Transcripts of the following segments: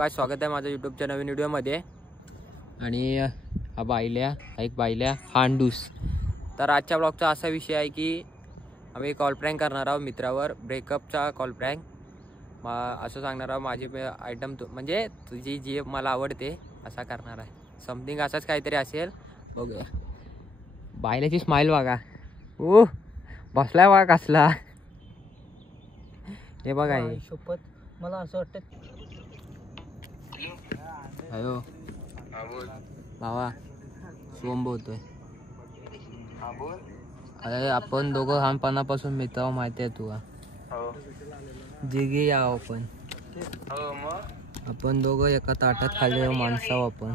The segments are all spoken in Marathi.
काय स्वागत आहे माझ्या यूट्यूबच्या नवीन व्हिडिओमध्ये. आणि हा बायल्या एक बायल्या हांडूस. तर आजच्या ब्लॉगचा असा विषय आहे की आम्ही कॉल प्रँक करणार आहोत मित्रावर, ब्रेकअपचा कॉल प्रँक. असं सांगणार आहोत माझी आयटम म्हणजे तुझी जी मला आवडते असा करणार आहे. समथिंग असाच काहीतरी असेल, बघूया. बायल्याची स्माईल बघा. ओ बसलाय बघा कसला. हे बघा हे शपथ मला असं वाटतं. हॅलो भावा, सोम बोलतोय. अरे आपण दोघं लहानपणापासून मित्र माहिती आहे तुला. जिगी या आपण दोघं एका ताटात खाल्ले माणसं आपण.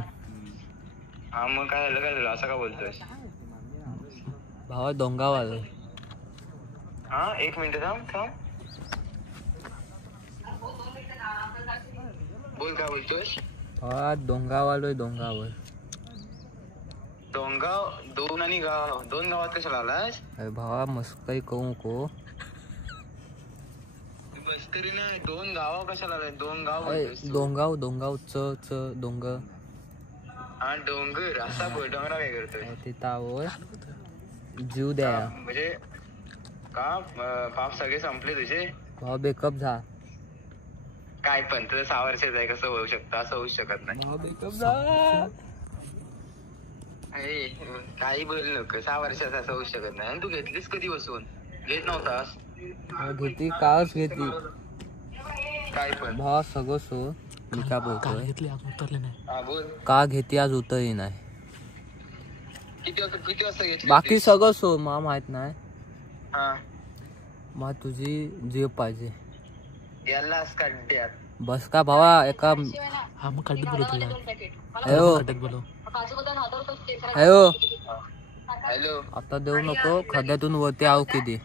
मग काय झालं, काय झालं असं का बोलतोय भावा? डोंगाव आलोय. हा एक मिनिट थांब. बोल काय बोलतोस? हा डोंगाव आलोय. डोंगावर डोंगाव दोन आणि गाव, दोन गावात कशाला आलास? अरे भावा मस्त काही करू नको. बस तरी नाही, दोन गाव कशाला आलाय? दोन गाव डोंगाव च डोंगर. हा डोंगर असा बोल. डोंगरा काय करतोय? ते तावर जीव द्या म्हणजे का पाप सगळे संपले तुझे? भावा बेकअप झा. काय पण तुझं 6 वर्षाचं आहे, कसं होऊ शकतं? असं होऊ शकत नाही. बेकअप झा. काही बोल नको, 6 वर्षाचं असं होऊ शकत नाही. आणि तू घेतलीस कधी बसून? घेत नव्हतास? घेतली काच घेतली काय पण भावा सगळं सो. मी का बोलतोय घेतली अजून उतरले नाही. हा बोल. का घेते आज उतरही नाही. किती वाजता घेतली? बाकी सगळं सो मला माहित नाही. हा मला तुझी जीव पाहिजे. यालाच कड्ड्यात बस का भावा एका. हा मग खड्ड्यात बोलव तुला. हॅलो खड्ड्यात बोलव. Hello hello. आता देऊ नको, खड्ड्यातून वरती आव किती.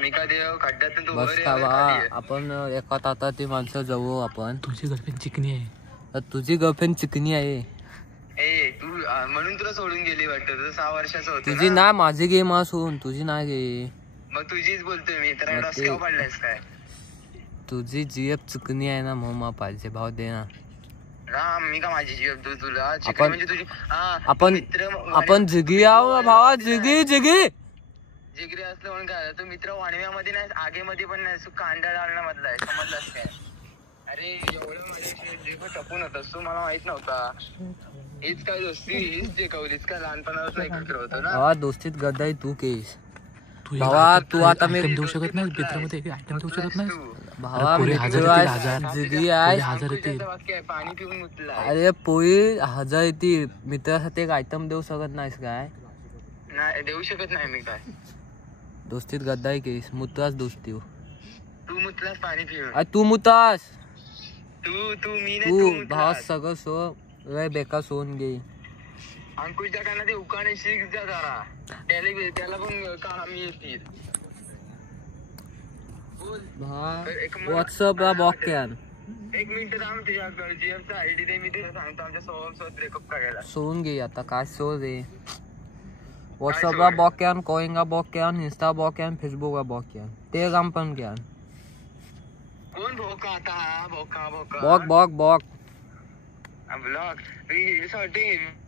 मी का देव खड्ड्यातून? तू बस का भावा, आपण एका ताटात ती माणसं जाऊ आपण. तुझी गर्लफ्रेंड चिकनी आहे. तर तुझी गर्लफ्रेंड चिकनी आहे. तू म्हणून तुला सोडून गेली वाटतं. तुझं 6 वर्षाचं होतं. तुझी ना माझी गे मासून तुझी नाही गे. मग तुझीच बोलतोय मी. तर एवढा सेव पडलायस काय? तुझी जीएफ चिकनी आहे ना, मग मला पाहिजे भाव दे ना. मी का माझी जीव तुला चिकन म्हणजे तुझी? आपण जिगी आहो भावा. जिगी जिगरी असलं म्हणून काय? तू मित्र वाणव्यामध्ये नाही, आगेमध्ये पण नाही, तू कांदा डाळणा मधला आहे. समजलास काय? अरे एवढं माझ्या टपून होतास तू, मला माहित नव्हता. हीच काय दोस्ती? हीच जे कवलीच का? लहानपणापासून एकत्र होतो ना भावा. दोस्तीत गद्दाई तू केस भावा. तू आता मी देऊ शकत नाही मित्रामध्ये. आयटम देऊ शकत नाही भावा. जिगी आहे. पाणी पिऊन मुतला. अरे पोळी 1000 येते. मित्रासाठी एक आयटम देऊ शकत नाहीस काय? नाही देऊ शकत नाही मी. काय दोस्तीत गद्दाई केस? मुतास दोस्ती. तू मुतलास पाणी पिऊन? तू मुतास. तू मी तू नाही. भावा सगळं सो लय बेकार सोन घे. अंकुशच्या काना ते उकाणे शिक जा जरा. त्याला पण काना मी येतील. व्हॉट्सअपला ब्लॉक कॅन. एक मिनिट थांब. तुझ्या जीएफचा आयडी दे, मी तुला सांगतो आमच्या सोबत ब्रेकअप करायला. सोडून घे आता काय सो रे. व्हॉट्सअपला ब्लॉक कॅन, कोइंगा block can, Insta block can, फेसबुकला ब्लॉक कॅन, टेलिग्राम पण कॅन. कोण भोका आता? हा भोका बॉक ब्लॉक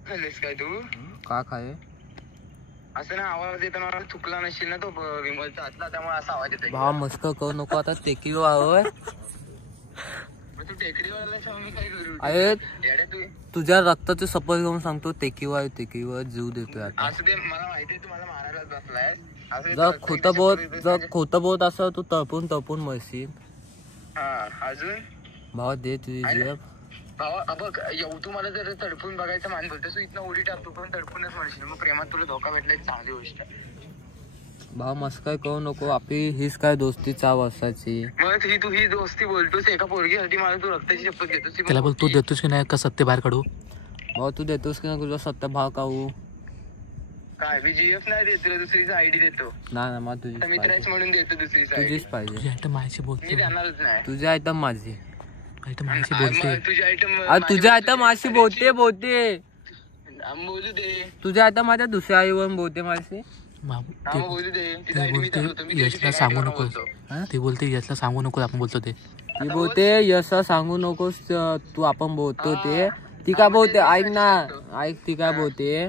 खाल्लेस काय तू? का खाय असं ना आवाज येताना मला चुकला नसेल ना तो विमलचा हातला, त्यामुळे असा आवाज येतो. भावा मस्त करू नको आता. टेकी आहोय. तू टेकडीवर मी काय करू? अरे तुझ्या रक्ताची सपोज घेऊन सांगतो. टेकीवर जीव देतोय आता. असं ते मला माहितीये तू मला मारायलाच बसलाय. जर खोटं बोलत असं तू तळपून मरशील. हा अजून भावा दे तुझी जीव. भावा बघ, तू मला जर तडपून बघायचं मान बोलतोस, इथनं उडी टाकतो पण तडपूनच म्हणशील. मग प्रेमात तुला धोका भेटला, चांगली गोष्ट. भावा मस्त काय करू नको. आपली हीच काय दोस्ती 4 वर्षाची. मग तू ही दोस्ती बोलतोस एका पोरगीसाठी, मला तू रक्ताची शपथ घेतोस. त्याला बोल तू देतोस की नाही का सत्य बाहेर काढू? भावा तू देतोस की नाही तुझा सत्य भाव काढू? काय मी जीएफ नाही देत तुला, दुसरीचा आयडी देतो. नाही मला तुझी मित्राच म्हणून देतो दुसरीचा. तुझीच पाहिजे. तुझी आयटम माझी बोलते. मी देणारच नाही. तुझी आयटम माझी. आयटम माझी बोलते. तुझी आयटम तुझ्या आयटम माझी बोलते. बोलू दे. तुझ्या आयटम माझ्या दुसऱ्या आईवर बोलते माझी. बोलू दे. यशला सांगू नको. ते बोलते यशला सांगू नको आपण बोलतो ते. ती बोलते असं सांगू नकोस तू आपण बोलतो ते. ती काय बोलते ऐक ना ऐक ती काय बोलते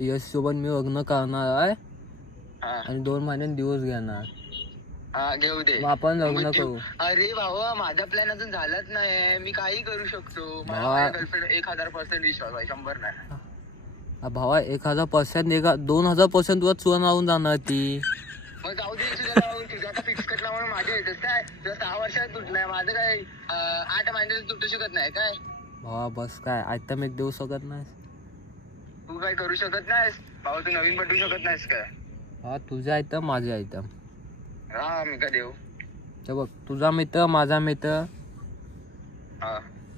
यश सोबत मी लग्न करणार आहे आणि 2 महिन्यात दिवस घेणार. घेऊ दे मग आपण लग्न करू. अरे भावा माझा प्लॅन अजून झालाच नाही. मी काही करू शकतो. मला गर्लफ्रेंड 1000% विश्वास आहे 100 नाही. भावा 1000% 2000% तुला चुना लावून जाणार ती. मग जाऊ दे तुझा आता फिक्स कटला म्हणून माझ्या येतच काय. तुझा 6 वर्षात तुटलाय माझं काय 8 महिन्यात तुटू शकत नाही काय. भावा बस काय आयटम एक देऊ शकत नाही. तू काय करू शकत नाहीस भावा. तू नवीन पटवू शकत नाहीस काय. हा तुझे आयटम माझे आयटम. हा मी का देऊ. तर बघ तुझा मित्र माझा मित्र.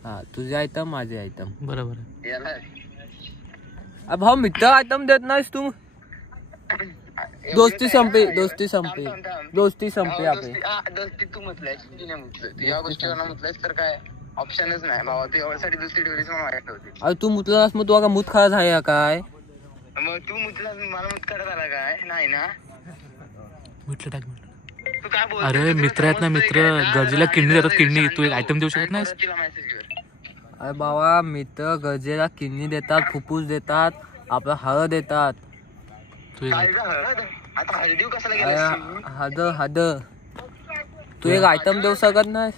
हा तुझे आयटम माझे आयटम. बरोबर याला भाऊ मित्र आयटम देत नाहीस तू. दोस्ती संपली दोस्ती संपली दोस्ती संपली आपली. दोस्ती तू म्हटलंयस मी नाही म्हटलं. तू या गोष्टीवर म्हटलंयस तर काय ऑप्शनच नाही भावा. तू एवढ्यासाठी दुसरी ठेवलीस म्हणून वाईट होती. अरे तू मुतलास मग तू का मूत खराब आहे काय. मग तू मुतलास मला मुत करत आला काय नाही ना. म्हटलं टाक म्हटलं. तू काय बोल. अरे मित्र आहेत ना मित्र गरजेला किडनी देतात किडनी. तू एक आयटम देऊ शकत नाहीस. तिला मेसेज कर. अरे बाबा मित्र गरजेला किडनी देतात फुफ्फुस देतात आपला हळ देतात. तू एक काय गं, हळद? आता हळदीव कशाला गेलास तू? हद हद तू एक आयटम देऊ शकत नाही.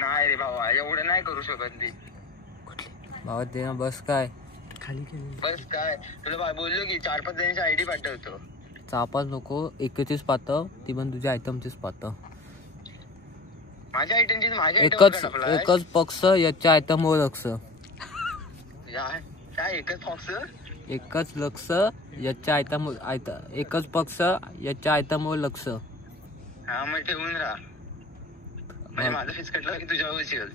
नाही रे भावा एवढं नाही करू शकत मी. बाबा ते बस काय खाली केली. बस काय तुला बोललो की 4-5 जणांची आयडी पाठवतो. 4-5 नको 31 पाठव. ती पण तुझ्या आयटमचीच पाठव. माझ्या आयटमची माझ्या एकच पक्ष याच्या आयटमवर लक्ष. काय एकच फॉक्स. एकच लक्ष याच्या आयटम एकच पक्ष याच्या आयटमवर लक्ष. हा मग ठेवून राहा. म्हणजे माझं फिसकटलं की तुझ्यावर शिकल.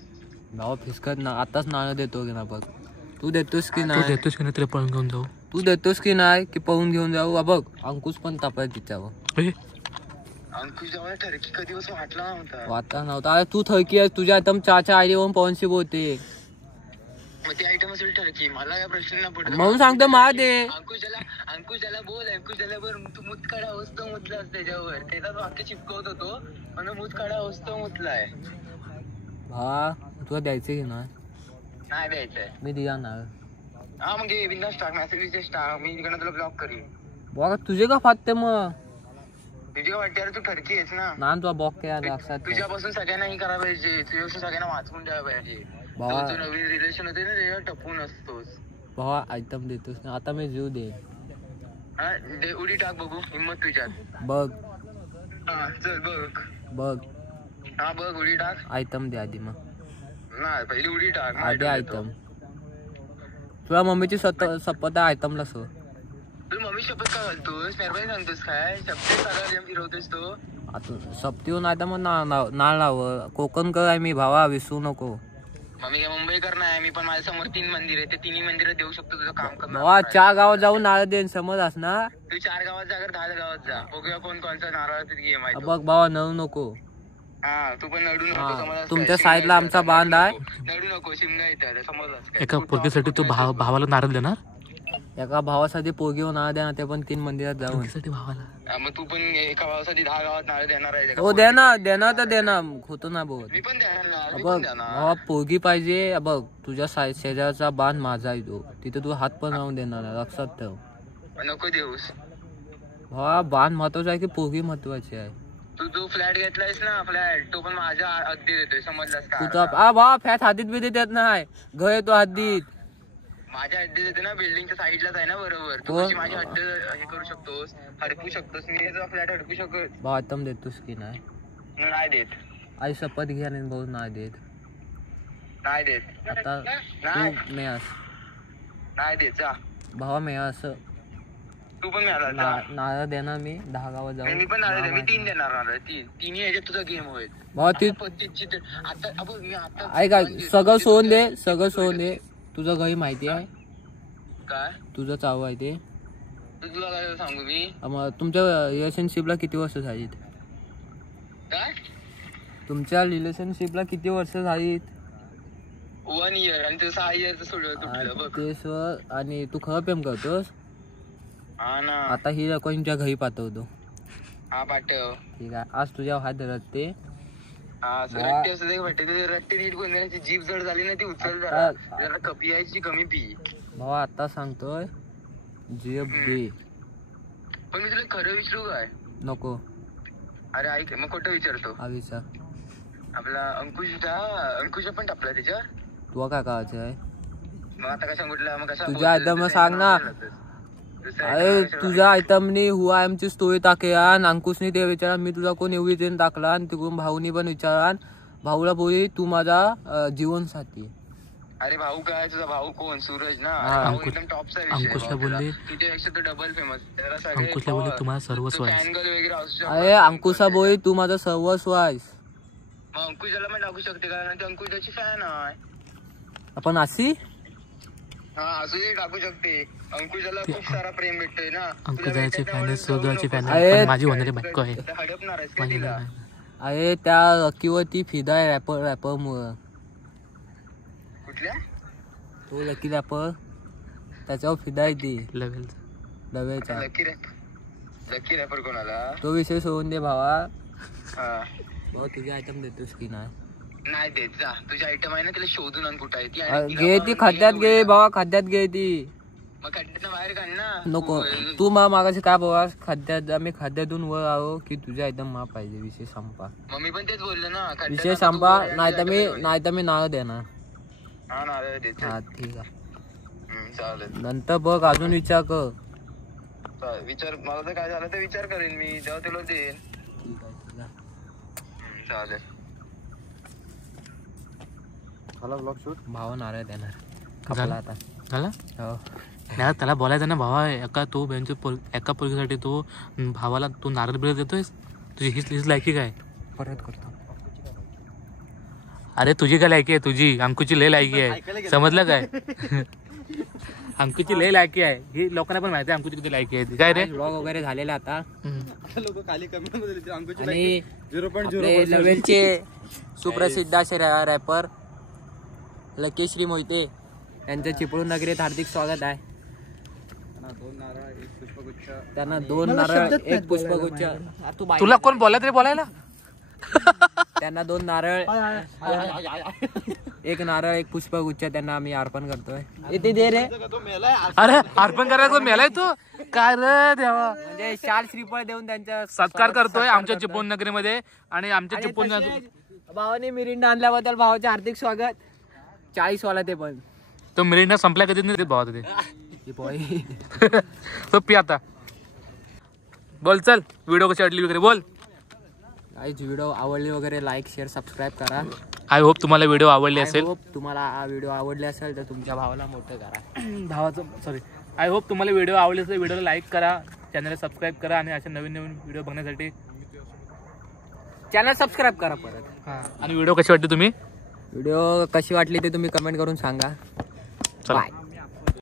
भावा फिसकट ना आताच नाणं देतो की ना बघ. तू देतोस की तू नाही. देतोस की नाही तरी पळून घेऊन जाऊ. तू देतोस की नाही की पळून घेऊन जाऊ. बघ अंकुश पण तापाय तिच्यावर. अंकुश जवळ ठरकी कधी बसून वाटला नव्हता. वाटला नव्हता. अरे तू थरकी आहे तुझ्या आयटम 4 आयडीवरून पवनशी बोलते. मग ती आयटम असेल ठरकी मला काय प्रश्न नाही पडत. म्हणून सांगतो मा दे. अंकुशाला बोल तू मुत काढा होस्तो मुतलास त्याच्यावर. त्याचा वाक्य चिपकवत होतो म्हणून मुत काढा होस्तो मुतलाय. हा तुला द्यायचे की नाही. नाही द्यायचंय. मी दिला ना. हा मग बिंदास टाक मेसेज टाक. मी तिकडनं तुला ब्लॉक करीन. बघा तुझे का फाटते मग. तुझी काय वाटते. अरे तू ठरकी आहेस ना. तुला बॉक केला लक्षात. तुझ्यापासून सगळ्यांना ही करायला पाहिजे. तुझ्यापासून सगळ्यांना वाचवून द्यायला पाहिजे. भावा जो नवीन रिलेशन होते ना त्याच्यावर टपून असतोस. भावा आयटम देतोस ना आता मी जीव दे. हा उडी टाक बघू हिंमत तुझ्यात. बघ हा चल बघ बघ हा बघ उडी टाक. आयटम दे आधी मग. नाही पहिली उडी टाक. आधी आयटम. तुला मम्मीची शपथ आयटमला सो. तू मम्मी शपथ का घालतोस. मेहरबानी सांगतोस काय. शपथ सगळा फिरवतोस तो. आता सप्तीहून आयटम मग नाळ लाव. कोकण कर आहे मी भावा विसरू नको. मम्मी काय मुंबईकर नाही. मी पण माझ्या समोर 3 मंदिर आहे. ते 3 मंदिरात देऊ शकतो तुझं काम करणार. भावा 4 गावात जाऊन नाळ देन समज ना. तू 4 गावात जा 10 गावात जा. बघूया कोणचा नारळाचा गेम आहे. बघ भावा नळू नको. हा तू पण नडू नको. समज तुमच्या साईडला आमचा बांध आहे. नडू नको. शिमगा येतात समजलास काय. एका पोरगीसाठी तू भावाला नारळ देणार. एका भावासाठी पोरगी नाळ द्या ना ते पण 3 मंदिरात जाऊन. पोरगीसाठी भावाला. मग तू पण एका भावासाठी 10 गावात नारळ देणार आहे का. हो देणार तर देणार होतो ना बोल. मी पण देणार. मी बघ पण देणार. भावा पोरगी पाहिजे. बघ तुझ्या शेजारचा बांध माझा आहे तो. तिथे तू हात पण लावून देणार आहे, लक्षात ठेव. नको देऊस. भावा बांध महत्वाचा आहे की पोरगी महत्वाची आहे. तू जो फ्लॅट घेतलायस ना फ्लॅट तो पण माझ्या अगदी देतोय समजलास का. तुझा भावा फॅट हातीत बिदीत येत नाही. घर येतो हद्दीत. माझ्या अड्डे देते ना बिल्डिंगच्या साईडलाच आहे ना बरोबर. तू कशी माझी अड्डे हे करू शकतोस हडकू शकतोस. मी याचा फ्लॅट हडकू शकत. भावा आयटम देतोस की नाही. नाही देत. आई शपथ घ्या नाही भाऊ नाही देत. नाही देत. आता नाही तू मेस नाही देत जा. भावा मेस तू पण मिळाला. नारळ देणार मी 10 गावात जाऊन. मी पण नारळ मी 3 देणार नारळ. 3 याच्यात तुझा गेम होईल. भावा ती आता आपण मी आता ऐक सगळं सोडून दे. सगळं सोडून दे. तुझं घरी माहिती आहे काय. तुझं चाव आहे ते. तुला काय सांगू मी. मग तुमच्या रिलेशनशिपला किती वर्ष झालीत. काय तुमच्या रिलेशनशिपला किती वर्ष झालीत. 1 इयर आणि ते 6 इयरचं सोडलं तुटलं बघ. तेच आणि तू खरं प्रेम करतोस. हा ना. आता ही कोणच्या घरी पाठवतो. हा पाठव. ठीक आहे आज तुझ्या हात धरत ते हा असं रट्टी असं ते वाटते ते रट्टी नीट कोण जीभ जड झाली ना ती उचल जरा कपी यायची कमी पी भावा आता सांगतोय जीभ दे. पण मी तुला खरं विचारू काय? नको. अरे ऐक मग कुठं विचारतो आवीचा आपला अंकुशा पण टाकला त्याच्यावर. तुला काय कावायचं आहे? मग आता कशा कुठला मग कशा तुझ्या आयटम सांग ना. अरे तुझ्या आयटमनी हुआ आमची स्टोरी टाकया अंकुशनी ते विचारा मी तुझा कोण एवढी ट्रेन टाकला आणि तिकडून भाऊनी पण विचारा भाऊला बोली तू माझा जीवनसाथी. अरे भाऊ काय तुझा भाऊ कोण? सूरज ना. भाऊ एकदम टॉपचा विषय. अंकुशला बोलले तुझ्यापेक्षा तो डबल फेमस. अंकुशला बोलले तुम्हाला सर्वस्व आहे. अँगल वगैरे असू शकतो. अरे अंकुशा बोली तू माझा सर्वस्व आहेस. मग अंकुशाला पण टाकू शकते कारण ते अंकुशाची फॅन आहे. आपण अशी हा असूही टाकू शकते. अंकुशाला खूप सारा प्रेम भेटतोय ना. अंकुशाची फॅन आहे, सूरजची फॅन आहे, आहे, पण माझी होणारी बायको आहे. हडपणार आहेस का माझी तिला? नाही. अरे त्या लकीवरती फिदा आहे रॅपर मुळे. कुठल्या? तो लकी रॅपर त्याच्यावर फिदा आहे ती लेवलचा. दव्याचा. लकी रॅपर कोणाला? तो विषय सोडून दे भावा. हा भाऊ तुझी आयटम देतोस की नाही? नाही देत जा. तुझी आयटम आहे ना तिला शोधून आण कुठं आहे ती आणि तिला घे ती पण खड्ड्यात घे घे उलटा. भावा खड्ड्यात घे ती. मग खड्ड्यात बाहेर काढ ना. नको तू मागाशी काय बाबा खड्ड्यात आम्ही खड्ड्यातून वर आहो की तुझ्या आयटम मा पाहिजे. विषय संपा. मग मी पण तेच बोललो ना. खड्ड्यात विषय आता संपा तू नाही तर मी नाव देणार. हा ना अरे देते. हा ठीक आहे. चालेल नंतर बघ अजून विचार कर. विचार मला तर काय झालं ते विचार करेन मी जेव्हा तुला देईन. ठीक आहे चालेल. मला ब्लॉग शूट भावा नारळ देणार झालं? आता झालं हो. नाही त्याला बोलायचं ना भावा एका एका पोरगीसाठी तो भावाला तू नारळ बिरळ देतोय. तुझी हीच लायकी काय? परत करतो. अरे तुझी काय लायकी आहे? तुझी अंकुची लय लायकी आहे. समजलं काय? अंकुची लय लायकी आहे. ही लोकांना पण माहिती आहे अंकुची किती लायकी आहे. काय रे ब्लॉग वगैरे झालेला आता. आणि आपले लेवलचे सुप्रसिद्ध असे रॅपर लकेश्री मोहिते यांचं चिपळूण नगरीत हार्दिक स्वागत आहे. त्यांना 2 नारळ 1 पुष्पगुच्छ. तुला कोण बोला तरी बोलायला. त्यांना 2 नारळ 1 नारळ 1 पुष्पगुच्छ त्यांना आम्ही अर्पण करतोय. इथे दे रे. अरे अर्पण करायला मेलाय तू काय रे देवा. म्हणजे शाल श्रीफळ देऊन त्यांचा सत्कार करतोय आमच्या चिपळूण नगरीमध्ये. आणि आमच्या चिपळूण भावाने मिरिंडा आणल्याबद्दल भावाचे हार्दिक स्वागत. 40 वाला ते पण तो मिरिंडा संपला कधी नाही भावा ते तो पी आता. बोल चल व्हिडिओ कशी वाटली वगैरे बोल. गाईज व्हिडिओ आवडली वगैरे लाईक शेअर सबस्क्राईब करा. आय होप तुम्हाला व्हिडिओ आवडली असेल. तुम्हाला हा व्हिडिओ आवडले असेल तर तुमच्या भावाला मोठं करा. भावाचं सॉरी आय होप तुम्हाला व्हिडिओ आवडले असेल. व्हिडिओला लाईक करा, चॅनलला सबस्क्राईब करा आणि अशा नवीन व्हिडिओ बघण्यासाठी चॅनल सबस्क्राईब करा परत. आणि व्हिडिओ कशी वाटली तुम्ही व्हिडिओ कशी वाटली ते तुम्ही कमेंट करून सांगा. चला बाय.